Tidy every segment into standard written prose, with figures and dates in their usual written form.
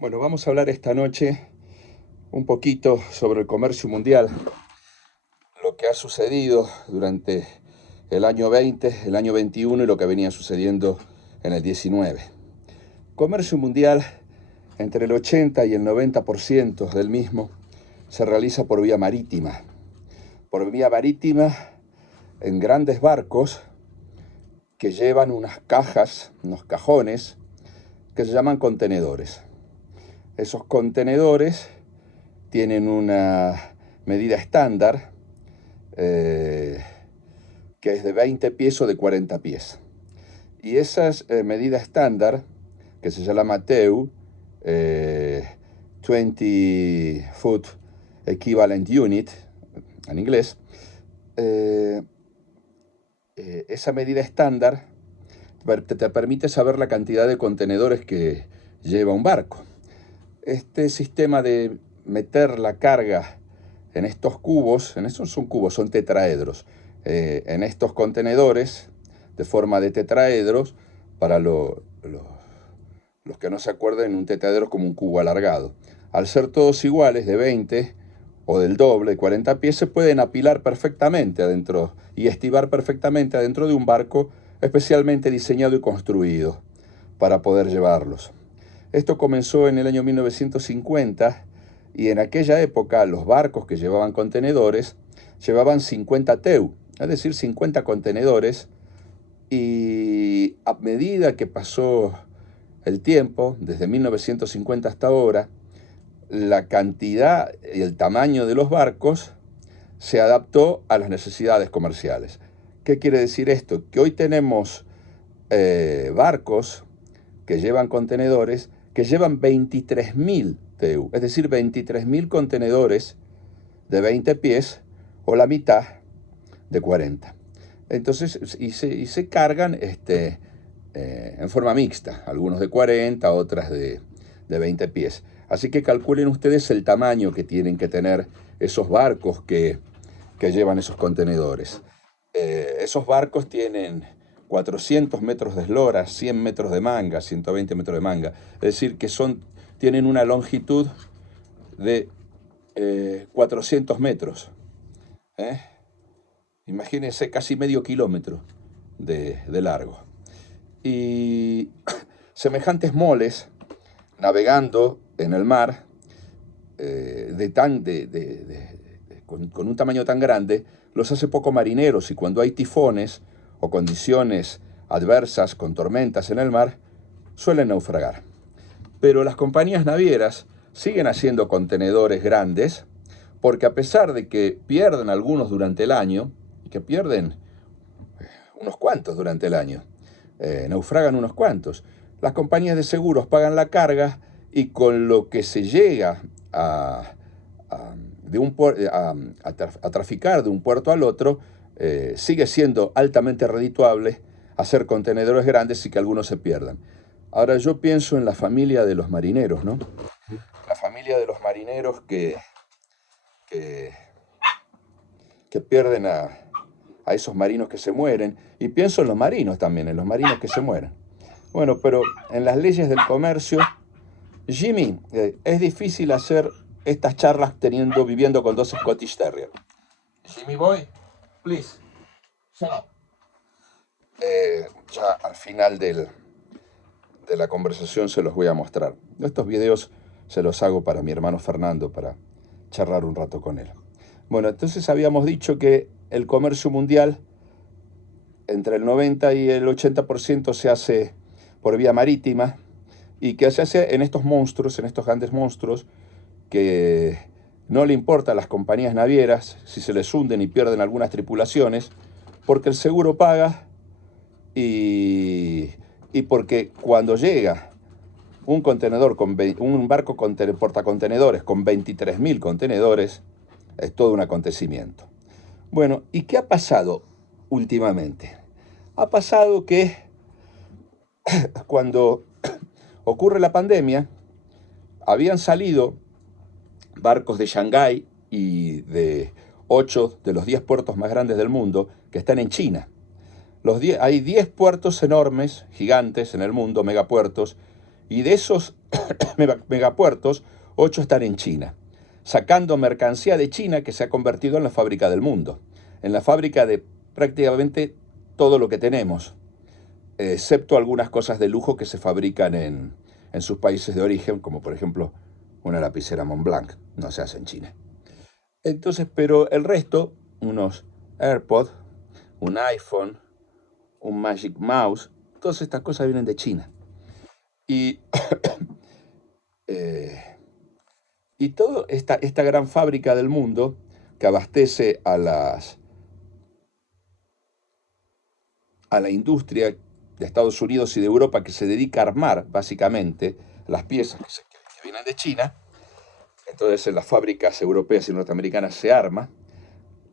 Bueno, vamos a hablar esta noche un poquito sobre el comercio mundial, lo que ha sucedido durante el año 20, el año 21 y lo que venía sucediendo en el 19. Comercio mundial, entre el 80 y el 90% del mismo se realiza por vía marítima. Por vía marítima en grandes barcos que llevan unas cajas, unos cajones, que se llaman contenedores. Esos contenedores tienen una medida estándar que es de 20 pies o de 40 pies. Y esa medida estándar, que se llama TEU, 20 Foot Equivalent Unit, en inglés, esa medida estándar te permite saber la cantidad de contenedores que lleva un barco. Este sistema de meter la carga en estos cubos, son cubos, son tetraedros, en estos contenedores de forma de tetraedros, para los que no se acuerden, un tetraedro es como un cubo alargado. Al ser todos iguales, de 20 o del doble, de 40 pies, se pueden apilar perfectamente adentro y estibar perfectamente adentro de un barco especialmente diseñado y construido para poder llevarlos. Esto comenzó en el año 1950 y en aquella época los barcos que llevaban contenedores llevaban 50 TEU, es decir, 50 contenedores, y a medida que pasó el tiempo, desde 1950 hasta ahora, la cantidad y el tamaño de los barcos se adaptó a las necesidades comerciales. ¿Qué quiere decir esto? Que hoy tenemos barcos que llevan contenedores que llevan 23.000 TEU, es decir, 23.000 contenedores de 20 pies o la mitad de 40. Entonces, y se cargan en forma mixta, algunos de 40, otras de 20 pies. Así que calculen ustedes el tamaño que tienen que tener esos barcos que llevan esos contenedores. Esos barcos tienen 400 metros de eslora, 100 metros de manga, 120 metros de manga. Es decir, que tienen una longitud de 400 metros. Imagínense, casi medio kilómetro de largo. Y semejantes moles, navegando en el mar, con un tamaño tan grande, los hace poco marineros, y cuando hay tifones o condiciones adversas con tormentas en el mar, suelen naufragar. Pero las compañías navieras siguen haciendo contenedores grandes, porque a pesar de que pierden algunos durante el año, y que pierden unos cuantos durante el año, naufragan unos cuantos, las compañías de seguros pagan la carga, y con lo que se llega a traficar de un puerto al otro, sigue siendo altamente redituable hacer contenedores grandes y que algunos se pierdan. Ahora yo pienso en la familia de los marineros, ¿no? La familia de los marineros que pierden a esos marinos que se mueren, y pienso en los marinos también, en los marinos que se mueren. Bueno, pero en las leyes del comercio, Jimmy, es difícil hacer estas charlas viviendo con dos Scottish Terrier. Jimmy boy, please, shut up. Ya al final de la conversación se los voy a mostrar. Estos videos se los hago para mi hermano Fernando, para charlar un rato con él. Bueno, entonces habíamos dicho que el comercio mundial, entre el 90 y el 80% se hace por vía marítima, y que se hace en estos monstruos, en estos grandes monstruos, que no le importa a las compañías navieras si se les hunden y pierden algunas tripulaciones, porque el seguro paga, y porque cuando llega un contenedor un barco portacontenedores con 23.000 contenedores, es todo un acontecimiento. Bueno, ¿y qué ha pasado últimamente? Ha pasado que cuando ocurre la pandemia, habían salido barcos de Shanghái y de 8 de los 10 puertos más grandes del mundo que están en China. Hay 10 puertos enormes, gigantes en el mundo, megapuertos, y de esos megapuertos, 8 están en China, sacando mercancía de China que se ha convertido en la fábrica del mundo, en la fábrica de prácticamente todo lo que tenemos, excepto algunas cosas de lujo que se fabrican en sus países de origen, como por ejemplo una lapicera Montblanc, no se hace en China. Entonces, pero el resto, unos AirPods, un iPhone, un Magic Mouse, todas estas cosas vienen de China. Y, eh, y toda esta gran fábrica del mundo que abastece a la industria de Estados Unidos y de Europa que se dedica a armar básicamente las piezas que vienen de China. Entonces en las fábricas europeas y norteamericanas se arma,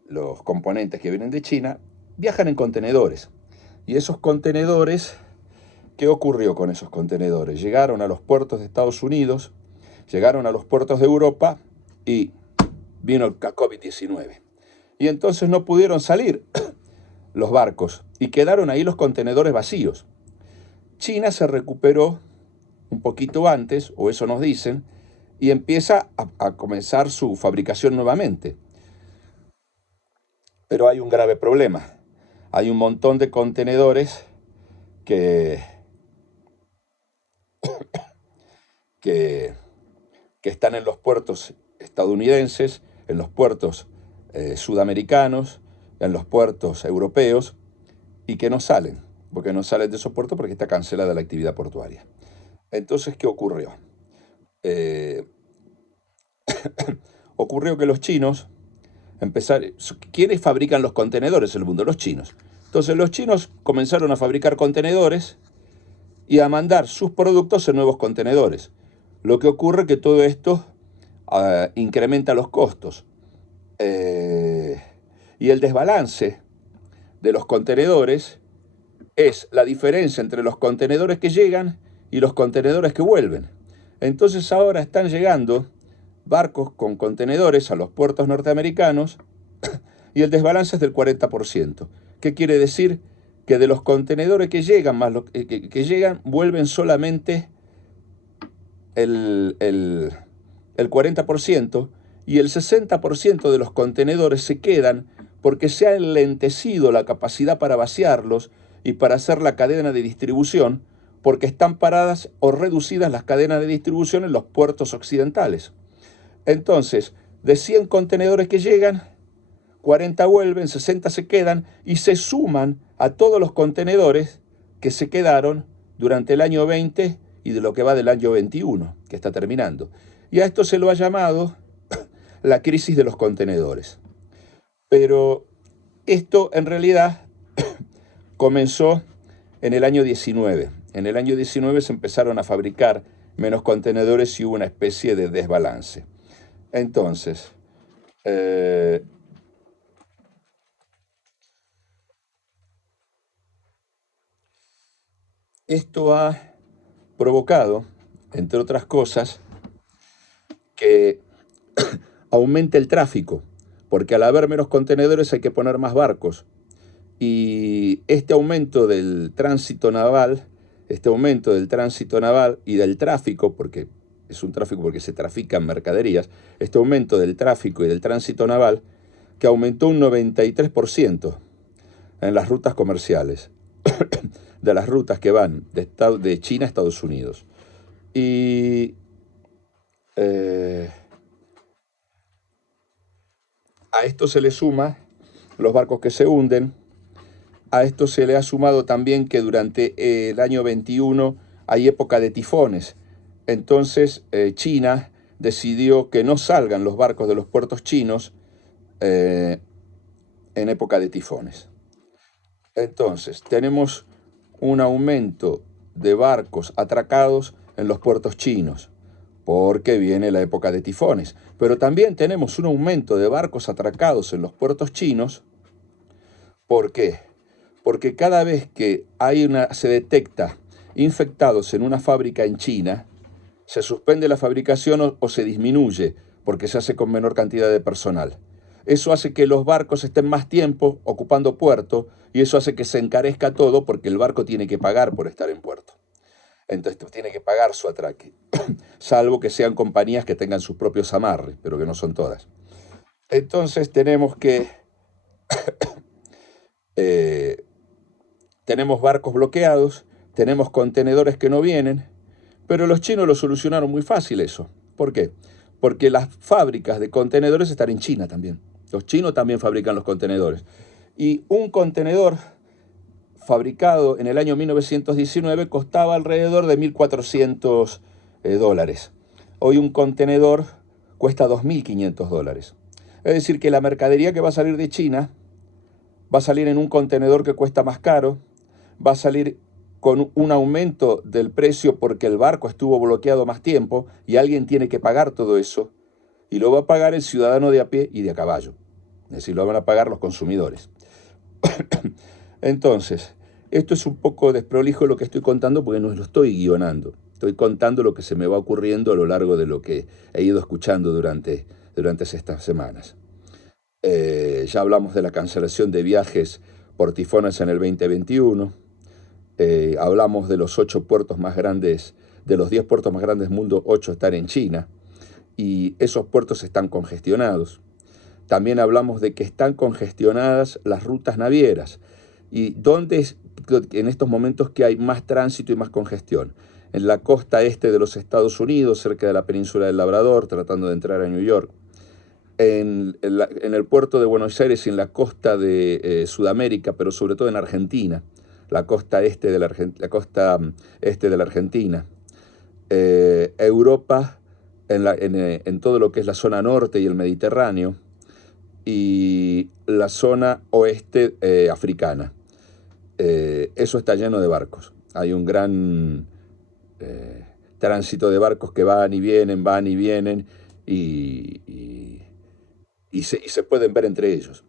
los componentes que vienen de China viajan en contenedores. Y esos contenedores, ¿qué ocurrió con esos contenedores? Llegaron a los puertos de Estados Unidos, llegaron a los puertos de Europa y vino el COVID-19. Y entonces no pudieron salir los barcos y quedaron ahí los contenedores vacíos. China se recuperó un poquito antes, o eso nos dicen, y empieza a comenzar su fabricación nuevamente. Pero hay un grave problema. Hay un montón de contenedores que, que, que están en los puertos estadounidenses, en los puertos sudamericanos, en los puertos europeos, y que no salen, porque no salen de esos puertos porque está cancelada la actividad portuaria. Entonces, ¿qué ocurrió? Eh, Ocurrió que los chinos empezaron. ¿Quiénes fabrican los contenedores en el mundo? Los chinos. Entonces los chinos comenzaron a fabricar contenedores y a mandar sus productos en nuevos contenedores. Lo que ocurre es que todo esto incrementa los costos. Y el desbalance de los contenedores es la diferencia entre los contenedores que llegan y los contenedores que vuelven. Entonces ahora están llegando barcos con contenedores a los puertos norteamericanos y el desbalance es del 40%. ¿Qué quiere decir? Que de los contenedores que llegan, más los que llegan, vuelven solamente el 40% y el 60% de los contenedores se quedan porque se ha enlentecido la capacidad para vaciarlos y para hacer la cadena de distribución, porque están paradas o reducidas las cadenas de distribución en los puertos occidentales. Entonces, de 100 contenedores que llegan, 40 vuelven, 60 se quedan y se suman a todos los contenedores que se quedaron durante el año 20 y de lo que va del año 21, que está terminando. Y a esto se lo ha llamado la crisis de los contenedores. Pero esto en realidad comenzó en el año 19. En el año 19 se empezaron a fabricar menos contenedores y hubo una especie de desbalance. Entonces, esto ha provocado, entre otras cosas, que aumente el tráfico, porque al haber menos contenedores hay que poner más barcos. Y este aumento del tránsito naval, y del tráfico, porque es un tráfico porque se trafican mercaderías, este aumento del tráfico y del tránsito naval, que aumentó un 93% en las rutas comerciales, de las rutas que van de China a Estados Unidos. Y a esto se le suma los barcos que se hunden. A esto se le ha sumado también que durante el año 21 hay época de tifones. Entonces China decidió que no salgan los barcos de los puertos chinos en época de tifones. Entonces tenemos un aumento de barcos atracados en los puertos chinos, porque viene la época de tifones. Pero también tenemos un aumento de barcos atracados en los puertos chinos. ¿Por qué? Porque cada vez que se detecta infectados en una fábrica en China, se suspende la fabricación o se disminuye, porque se hace con menor cantidad de personal. Eso hace que los barcos estén más tiempo ocupando puerto y eso hace que se encarezca todo porque el barco tiene que pagar por estar en puerto. Entonces tiene que pagar su atraque, salvo que sean compañías que tengan sus propios amarres, pero que no son todas. Entonces eh, tenemos barcos bloqueados, tenemos contenedores que no vienen, pero los chinos lo solucionaron muy fácil eso. ¿Por qué? Porque las fábricas de contenedores están en China también. Los chinos también fabrican los contenedores. Y un contenedor fabricado en el año 1919 costaba alrededor de 1.400 dólares. Hoy un contenedor cuesta 2.500 dólares. Es decir, que la mercadería que va a salir de China va a salir en un contenedor que cuesta más caro, va a salir con un aumento del precio porque el barco estuvo bloqueado más tiempo y alguien tiene que pagar todo eso, y lo va a pagar el ciudadano de a pie y de a caballo. Es decir, lo van a pagar los consumidores. Entonces, esto es un poco desprolijo lo que estoy contando porque no lo estoy guionando. Estoy contando lo que se me va ocurriendo a lo largo de lo que he ido escuchando durante estas semanas. Ya hablamos de la cancelación de viajes por tifones en el 2021. Hablamos de los 8 puertos más grandes, de los 10 puertos más grandes del mundo, 8 están en China. Y esos puertos están congestionados. También hablamos de que están congestionadas las rutas navieras. ¿Y dónde es en estos momentos que hay más tránsito y más congestión? En la costa este de los Estados Unidos, cerca de la península del Labrador, tratando de entrar a New York. En el puerto de Buenos Aires y en la costa de Sudamérica, pero sobre todo en Argentina, la costa este de la Argentina. Europa, en todo lo que es la zona norte y el Mediterráneo, y la zona oeste africana. Eso está lleno de barcos. Hay un gran tránsito de barcos que van y vienen, y se pueden ver entre ellos.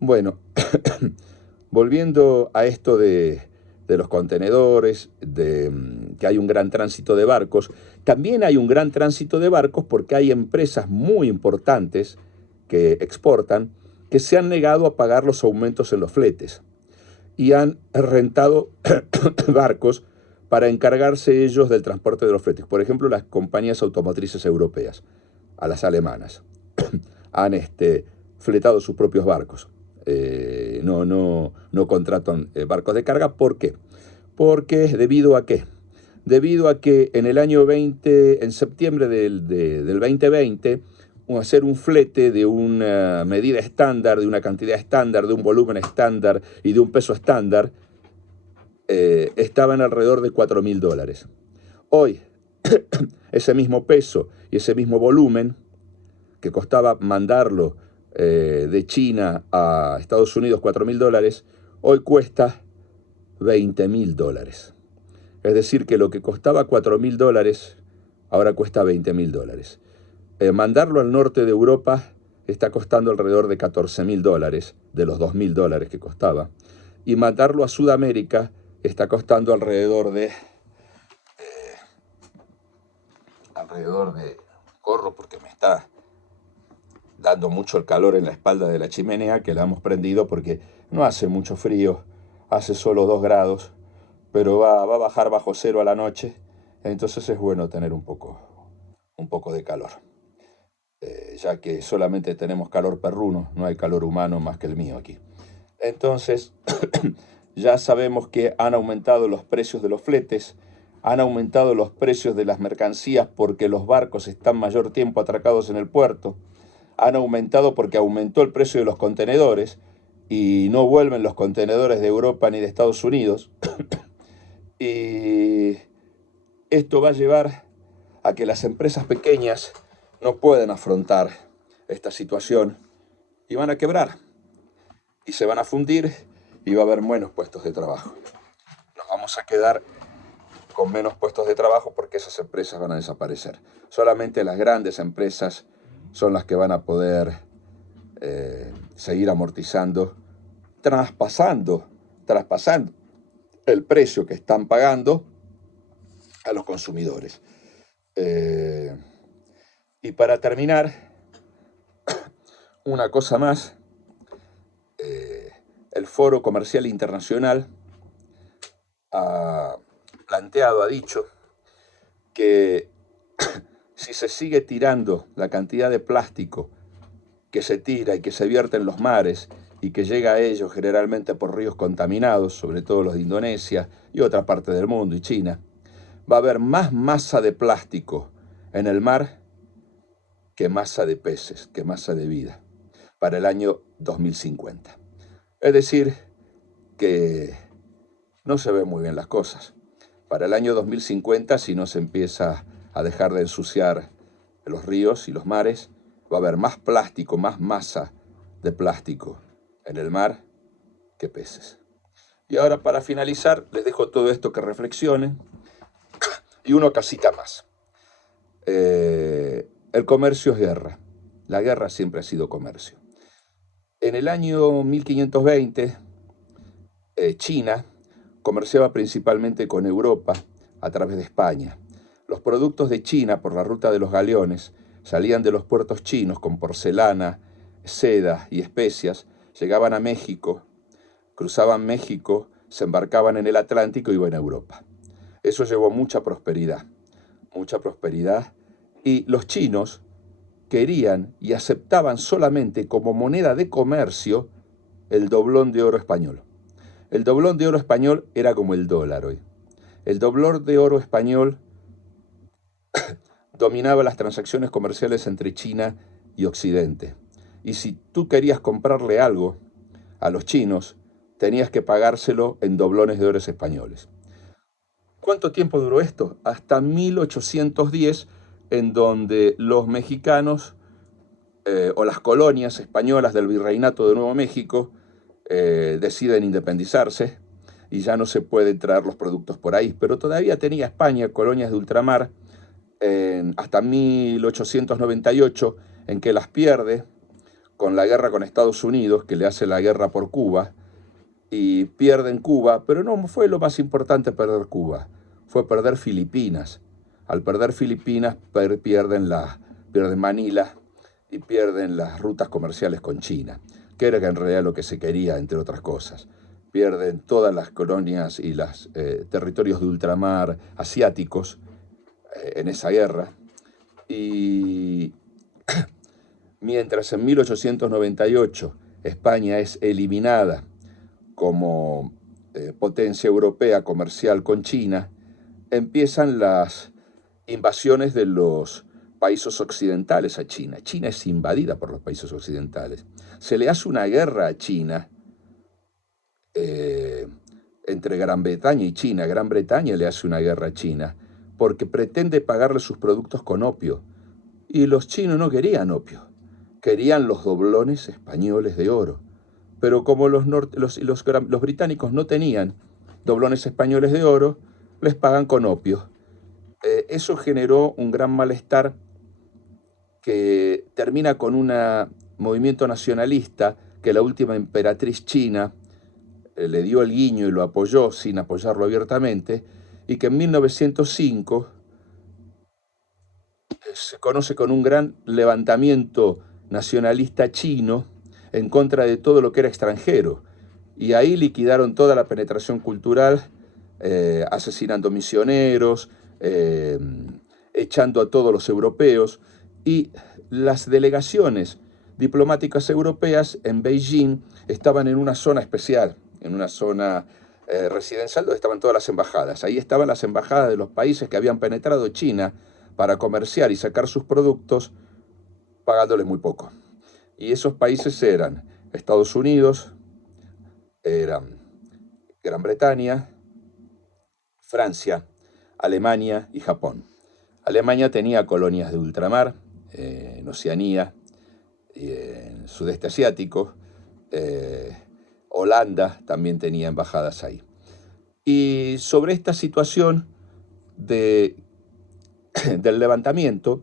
Bueno, volviendo a esto de los contenedores, que hay un gran tránsito de barcos, también hay un gran tránsito de barcos porque hay empresas muy importantes que exportan, que se han negado a pagar los aumentos en los fletes y han rentado barcos para encargarse ellos del transporte de los fletes. Por ejemplo, las compañías automotrices europeas, a las alemanas, han fletado sus propios barcos. No contratan barcos de carga. ¿Por qué? Porque ¿debido a qué? Debido a que en el año 20, en septiembre del 2020, hacer un flete de una medida estándar, de una cantidad estándar, de un volumen estándar y de un peso estándar, estaba en alrededor de 4.000 dólares. Hoy, ese mismo peso y ese mismo volumen que costaba mandarlo de China a Estados Unidos, 4.000 dólares, hoy cuesta 20.000 dólares. Es decir, que lo que costaba 4.000 dólares, ahora cuesta 20.000 dólares. Mandarlo al norte de Europa está costando alrededor de 14.000 dólares, de los 2.000 dólares que costaba. Y mandarlo a Sudamérica está costando alrededor de... corro porque me está dando mucho el calor en la espalda de la chimenea, que la hemos prendido porque no hace mucho frío, hace solo 2 grados, pero va a bajar bajo cero a la noche, entonces es bueno tener un poco de calor, ya que solamente tenemos calor perruno, no hay calor humano más que el mío aquí. Entonces, ya sabemos que han aumentado los precios de los fletes, han aumentado los precios de las mercancías porque los barcos están mayor tiempo atracados en el puerto, han aumentado porque aumentó el precio de los contenedores y no vuelven los contenedores de Europa ni de Estados Unidos. Y esto va a llevar a que las empresas pequeñas no puedan afrontar esta situación y van a quebrar y se van a fundir y va a haber menos puestos de trabajo. Nos vamos a quedar con menos puestos de trabajo porque esas empresas van a desaparecer. Solamente las grandes empresas son las que van a poder seguir amortizando, traspasando el precio que están pagando a los consumidores. Y para terminar, una cosa más, el Foro Comercial Internacional ha dicho que si se sigue tirando la cantidad de plástico que se tira y que se vierte en los mares y que llega a ellos generalmente por ríos contaminados, sobre todo los de Indonesia y otra parte del mundo y China, va a haber más masa de plástico en el mar que masa de peces, que masa de vida, para el año 2050. Es decir, que no se ven muy bien las cosas. Para el año 2050, si no se empieza a dejar de ensuciar los ríos y los mares, va a haber más plástico, más masa de plástico en el mar que peces. Y ahora, para finalizar, les dejo todo esto que reflexionen y una casita más. El comercio es guerra. La guerra siempre ha sido comercio. En el año 1520, China comerciaba principalmente con Europa a través de España. Los productos de China por la ruta de los galeones salían de los puertos chinos con porcelana, seda y especias, llegaban a México, cruzaban México, se embarcaban en el Atlántico y iban a Europa. Eso llevó mucha prosperidad, y los chinos querían y aceptaban solamente como moneda de comercio el doblón de oro español. El doblón de oro español era como el dólar hoy. El doblón de oro español dominaba las transacciones comerciales entre China y Occidente. Y si tú querías comprarle algo a los chinos, tenías que pagárselo en doblones de oro españoles. ¿Cuánto tiempo duró esto? Hasta 1810, en donde los mexicanos o las colonias españolas del Virreinato de Nuevo México deciden independizarse y ya no se pueden traer los productos por ahí. Pero todavía tenía España colonias de ultramar hasta 1898, en que las pierde con la guerra con Estados Unidos, que le hace la guerra por Cuba, y pierden Cuba, pero no fue lo más importante perder Cuba, fue perder Filipinas. Al perder Filipinas pierden Manila y pierden las rutas comerciales con China, que era en realidad lo que se quería, entre otras cosas. Pierden todas las colonias y los territorios de ultramar asiáticos en esa guerra. Y mientras en 1898 España es eliminada como potencia europea comercial con China, empiezan las invasiones de los países occidentales a China. China es invadida por los países occidentales. Se le hace una guerra a China entre Gran Bretaña y China. Gran Bretaña le hace una guerra a China porque pretende pagarle sus productos con opio. Y los chinos no querían opio, querían los doblones españoles de oro. Pero como los británicos no tenían doblones españoles de oro, les pagan con opio. Eso generó un gran malestar que termina con un movimiento nacionalista que la última emperatriz china le dio el guiño y lo apoyó sin apoyarlo abiertamente, y que en 1905 se conoce con un gran levantamiento nacionalista chino en contra de todo lo que era extranjero. Y ahí liquidaron toda la penetración cultural, asesinando misioneros, echando a todos los europeos. Y las delegaciones diplomáticas europeas en Beijing estaban en una zona especial, en una zona residencial donde estaban todas las embajadas. Ahí estaban las embajadas de los países que habían penetrado China para comerciar y sacar sus productos pagándoles muy poco. Y esos países eran Estados Unidos, eran Gran Bretaña, Francia, Alemania y Japón. Alemania tenía colonias de ultramar en Oceanía y en Sudeste Asiático. Holanda también tenía embajadas ahí. Y sobre esta situación del levantamiento,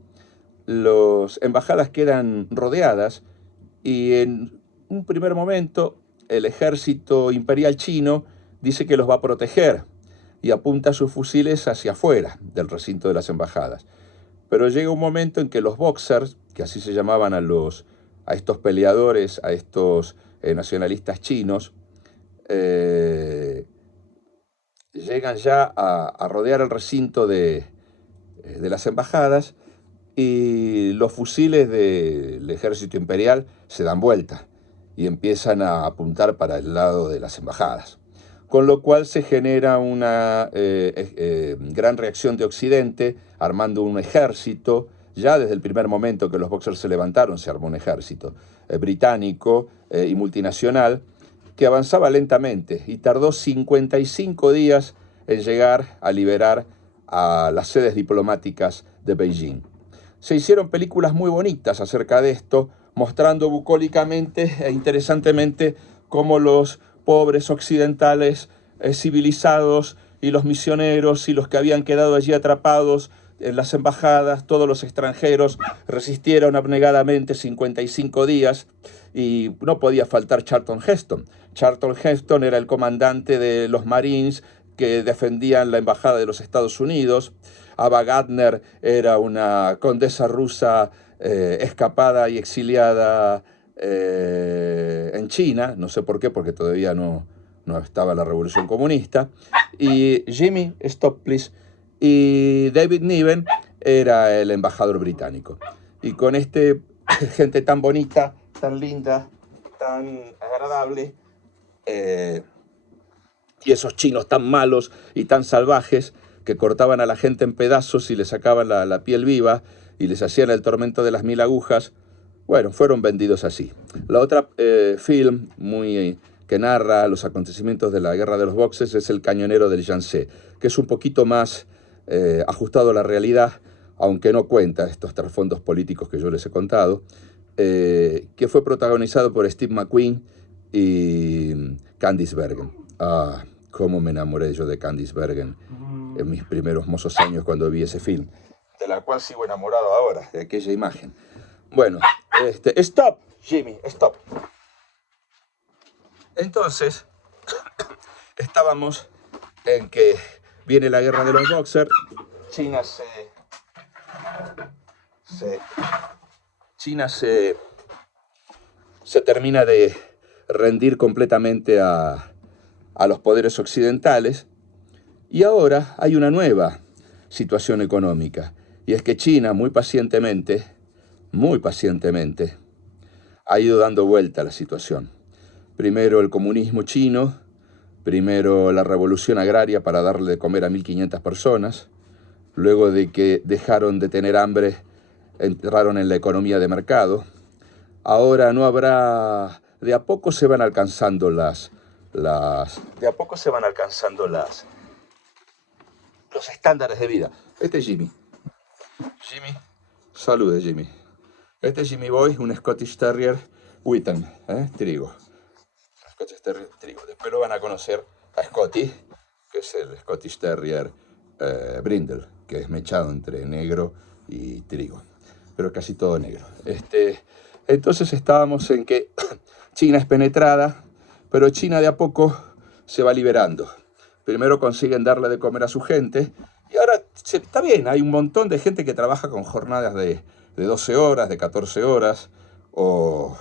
las embajadas quedan rodeadas y en un primer momento el ejército imperial chino dice que los va a proteger y apunta sus fusiles hacia afuera del recinto de las embajadas. Pero llega un momento en que los boxers, que así se llamaban a estos peleadores, a estos nacionalistas chinos, llegan ya a rodear el recinto de de las embajadas y los fusiles del ejército imperial se dan vuelta y empiezan a apuntar para el lado de las embajadas. Con lo cual se genera una gran reacción de Occidente, armando un ejército. Ya desde el primer momento que los Boxers se levantaron, se armó un ejército británico y multinacional que avanzaba lentamente y tardó 55 días en llegar a liberar a las sedes diplomáticas de Beijing. Se hicieron películas muy bonitas acerca de esto, mostrando bucólicamente e interesantemente cómo los pobres occidentales civilizados y los misioneros y los que habían quedado allí atrapados en las embajadas, todos los extranjeros resistieron abnegadamente 55 días y no podía faltar Charlton Heston. Charlton Heston era el comandante de los Marines que defendían la embajada de los Estados Unidos. Ava Gardner era una condesa rusa escapada y exiliada en China, no sé por qué, porque todavía no estaba la revolución comunista. Y Jimmy, stop please, y David Niven era el embajador británico. Y con gente tan bonita, tan linda, tan agradable, y esos chinos tan malos y tan salvajes que cortaban a la gente en pedazos y le sacaban la piel viva y les hacían el tormento de las 1000 agujas, bueno, fueron vendidos así. La otra film que narra los acontecimientos de la Guerra de los Boxers es El cañonero del Yangtze, que es un poquito más ajustado a la realidad, aunque no cuenta estos trasfondos políticos que yo les he contado, que fue protagonizado por Steve McQueen y Candice Bergen. Ah, cómo me enamoré yo de Candice Bergen en mis primeros mozos años cuando vi ese film, de la cual sigo enamorado ahora, de aquella imagen. Bueno, stop, Jimmy, stop. Entonces, estábamos en que viene la guerra de los Boxers, China se termina de rendir completamente a los poderes occidentales y ahora hay una nueva situación económica y es que China muy pacientemente, ha ido dando vuelta a la situación. Primero el comunismo chino, primero la revolución agraria para darle de comer a 1500 personas, luego de que dejaron de tener hambre, entraron en la economía de mercado. Ahora no habrá, de a poco se van alcanzando los estándares de vida. Este es Jimmy. Salude Jimmy. Este es Jimmy Boy, un Scottish Terrier Witten, trigo. Scottish Terrier trigo. Después lo van a conocer a Scotty, que es el Scottish Terrier Brindle, que es mechado entre negro y trigo, pero casi todo negro. Entonces estábamos en que China es penetrada, pero China de a poco se va liberando. Primero consiguen darle de comer a su gente, y ahora está bien, hay un montón de gente que trabaja con jornadas de 12 horas, de 14 horas, o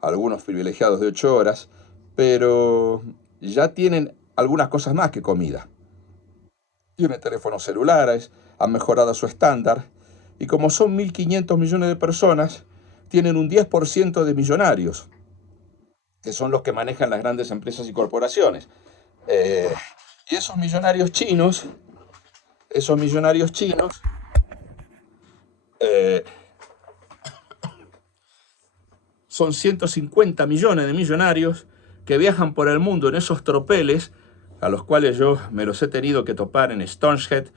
algunos privilegiados de 8 horas, pero ya tienen algunas cosas más que comida. Tienen teléfonos celulares, han mejorado su estándar, y como son 1.500 millones de personas, tienen un 10% de millonarios, que son los que manejan las grandes empresas y corporaciones. Y esos millonarios chinos, son 150 millones de millonarios que viajan por el mundo en esos tropeles, a los cuales yo me los he tenido que topar en Stonehenge,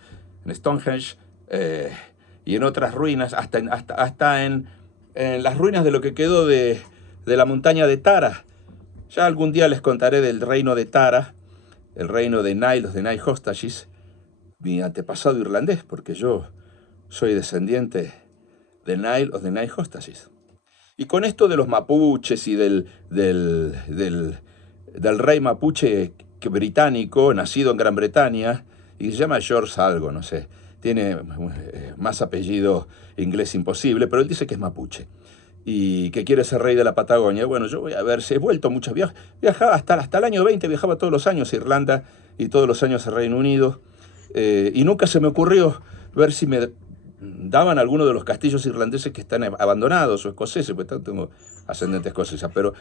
y en otras ruinas, hasta en las ruinas de lo que quedó de la montaña de Tara. Ya algún día les contaré del reino de Tara, el reino de Nile, los de Nile Hostages, mi antepasado irlandés, porque yo soy descendiente de Nile o de Nile Hostages. Y con esto de los mapuches y del rey mapuche británico, nacido en Gran Bretaña, y se llama George algo, no sé, tiene más apellido inglés imposible, pero él dice que es mapuche y que quiere ser rey de la Patagonia. Bueno, yo voy a ver, si he vuelto muchas viajes, viajaba hasta el año 20, viajaba todos los años a Irlanda y todos los años a Reino Unido, y nunca se me ocurrió ver si me daban algunos de los castillos irlandeses que están abandonados o escoceses, porque tengo ascendente escocesa, pero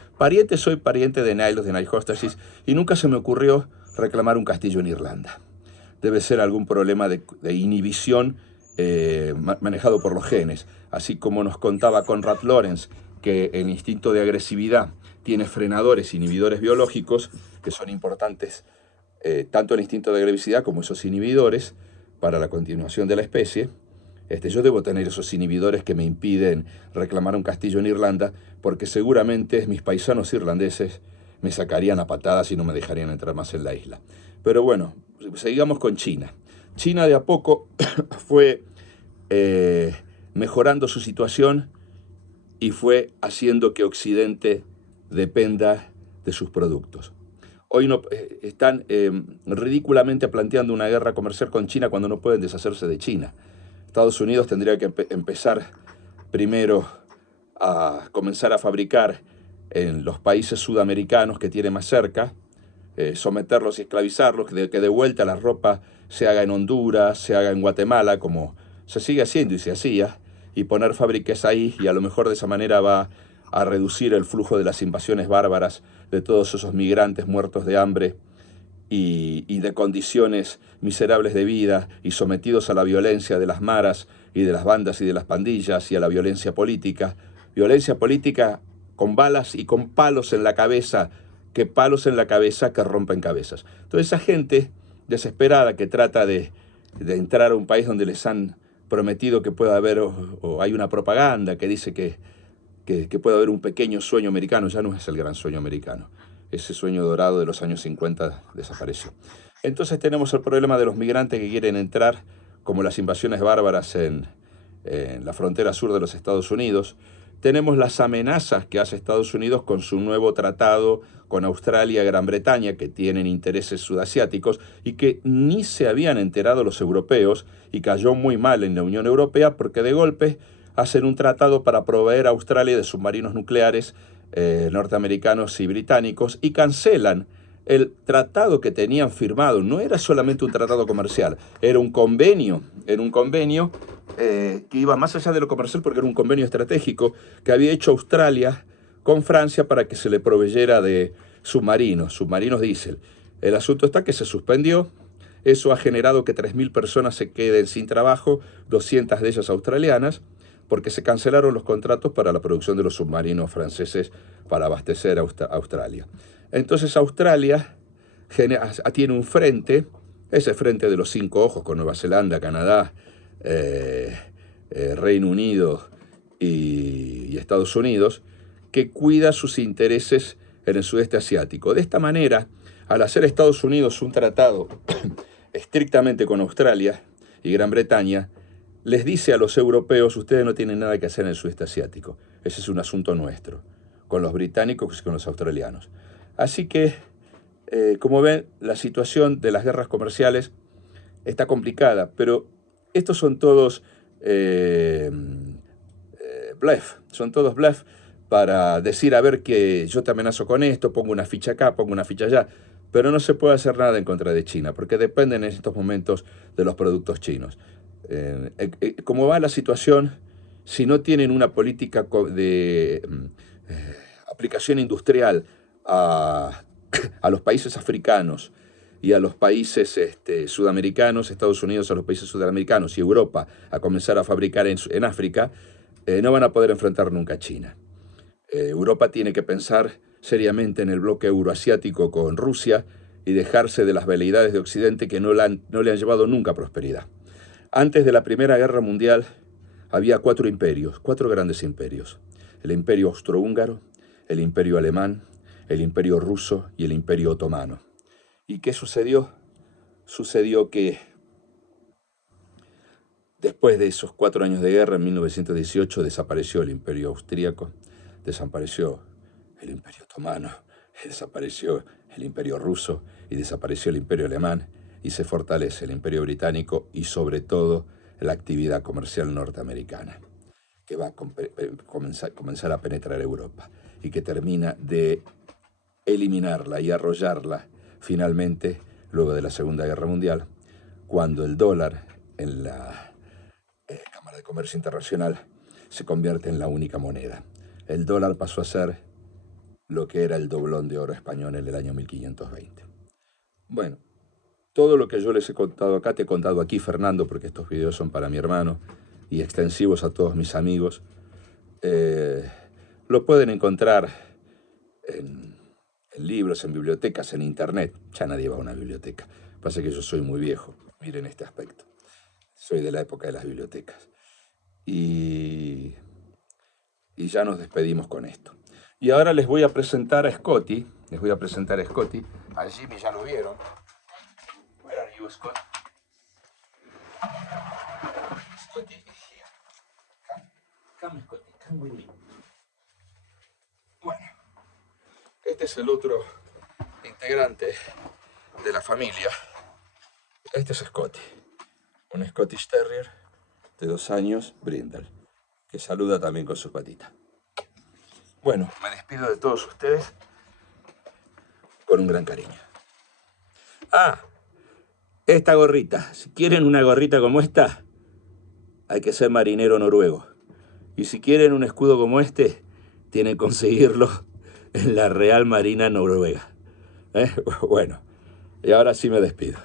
soy pariente de Niles, de Niles Hostages, y nunca se me ocurrió reclamar un castillo en Irlanda. Debe ser algún problema de inhibición manejado por los genes, así como nos contaba Conrad Lorenz que el instinto de agresividad tiene frenadores, inhibidores biológicos, que son importantes, tanto el instinto de agresividad como esos inhibidores, para la continuación de la especie. Yo debo tener esos inhibidores que me impiden reclamar un castillo en Irlanda, porque seguramente mis paisanos irlandeses me sacarían a patadas y no me dejarían entrar más en la isla. Pero bueno, sigamos con China. China de a poco fue mejorando su situación y fue haciendo que Occidente dependa de sus productos. Hoy no, están ridículamente planteando una guerra comercial con China cuando no pueden deshacerse de China. Estados Unidos tendría que empezar primero a comenzar a fabricar en los países sudamericanos que tiene más cerca, someterlos y esclavizarlos, que de vuelta la ropa se haga en Honduras, se haga en Guatemala, como se sigue haciendo y se hacía, y poner fábricas ahí, y a lo mejor de esa manera va a reducir el flujo de las invasiones bárbaras de todos esos migrantes muertos de hambre y de condiciones miserables de vida y sometidos a la violencia de las maras y de las bandas y de las pandillas y a la violencia política con balas y con palos en la cabeza, que rompen cabezas. Entonces esa gente desesperada que trata de entrar a un país donde les han prometido que pueda haber, o hay una propaganda que dice que puede haber un pequeño sueño americano, ya no es el gran sueño americano. Ese sueño dorado de los años 50 desapareció. Entonces tenemos el problema de los migrantes que quieren entrar, como las invasiones bárbaras en la frontera sur de los Estados Unidos. Tenemos las amenazas que hace Estados Unidos con su nuevo tratado con Australia y Gran Bretaña, que tienen intereses sudasiáticos y que ni se habían enterado los europeos, y cayó muy mal en la Unión Europea porque de golpe hacen un tratado para proveer a Australia de submarinos nucleares norteamericanos y británicos, y cancelan el tratado que tenían firmado. No era solamente un tratado comercial, era un convenio que iba más allá de lo comercial, porque era un convenio estratégico que había hecho Australia con Francia para que se le proveyera de submarinos diésel. El asunto está que se suspendió. Eso ha generado que 3.000 personas se queden sin trabajo, 200 de ellas australianas, porque se cancelaron los contratos para la producción de los submarinos franceses para abastecer a Australia. Entonces Australia tiene un frente, ese frente de los 5 ojos, con Nueva Zelanda, Canadá, Reino Unido y Estados Unidos, que cuida sus intereses en el sudeste asiático. De esta manera, al hacer Estados Unidos un tratado estrictamente con Australia y Gran Bretaña, les dice a los europeos: ustedes no tienen nada que hacer en el sudeste asiático, ese es un asunto nuestro, con los británicos y con los australianos. Así que, como ven, la situación de las guerras comerciales está complicada, pero estos son todos bluff para decir: a ver, que yo te amenazo con esto, pongo una ficha acá, pongo una ficha allá, pero no se puede hacer nada en contra de China, porque dependen en estos momentos de los productos chinos. Como va la situación, si no tienen una política de aplicación industrial a los países africanos y a los países sudamericanos, Estados Unidos a los países sudamericanos y Europa a comenzar a fabricar en África, no van a poder enfrentar nunca a China. Europa tiene que pensar seriamente en el bloque euroasiático con Rusia y dejarse de las veleidades de Occidente que no le han llevado nunca a prosperidad. Antes de la Primera Guerra Mundial había 4 imperios, 4 grandes imperios: el imperio austrohúngaro, el imperio alemán, el imperio ruso y el imperio otomano. ¿Y qué sucedió? Sucedió que después de esos 4 años de guerra, en 1918, desapareció el imperio austríaco, desapareció el imperio otomano, desapareció el imperio ruso y desapareció el imperio alemán, y se fortalece el imperio británico y sobre todo la actividad comercial norteamericana, que va a comenzar a penetrar Europa y que termina de eliminarla y arrollarla finalmente luego de la Segunda Guerra Mundial, cuando el dólar en la Cámara de comercio internacional, se convierte en la única moneda. El dólar pasó a ser lo que era el doblón de oro español en el año 1520. Bueno, todo lo que yo les he contado acá, te he contado aquí, Fernando, porque estos videos son para mi hermano y extensivos a todos mis amigos. Lo pueden encontrar en libros, en bibliotecas, en internet. Ya nadie va a una biblioteca. Pasa que yo soy muy viejo, miren este aspecto. Soy de la época de las bibliotecas. Y ya nos despedimos con esto. Y ahora les voy a presentar a Scotty. A Jimmy ya lo vieron. Where are you, Scott? Scotty is here. Come, Scotty, come with me. Bueno, este es el otro integrante de la familia. Este es Scotty, un Scottish Terrier de 2 años, Brindle, que saluda también con sus patitas. Bueno, me despido de todos ustedes con un gran cariño. Ah, esta gorrita. Si quieren una gorrita como esta, hay que ser marinero noruego. Y si quieren un escudo como este, tienen que conseguirlo en la Real Marina Noruega. Bueno, y ahora sí me despido.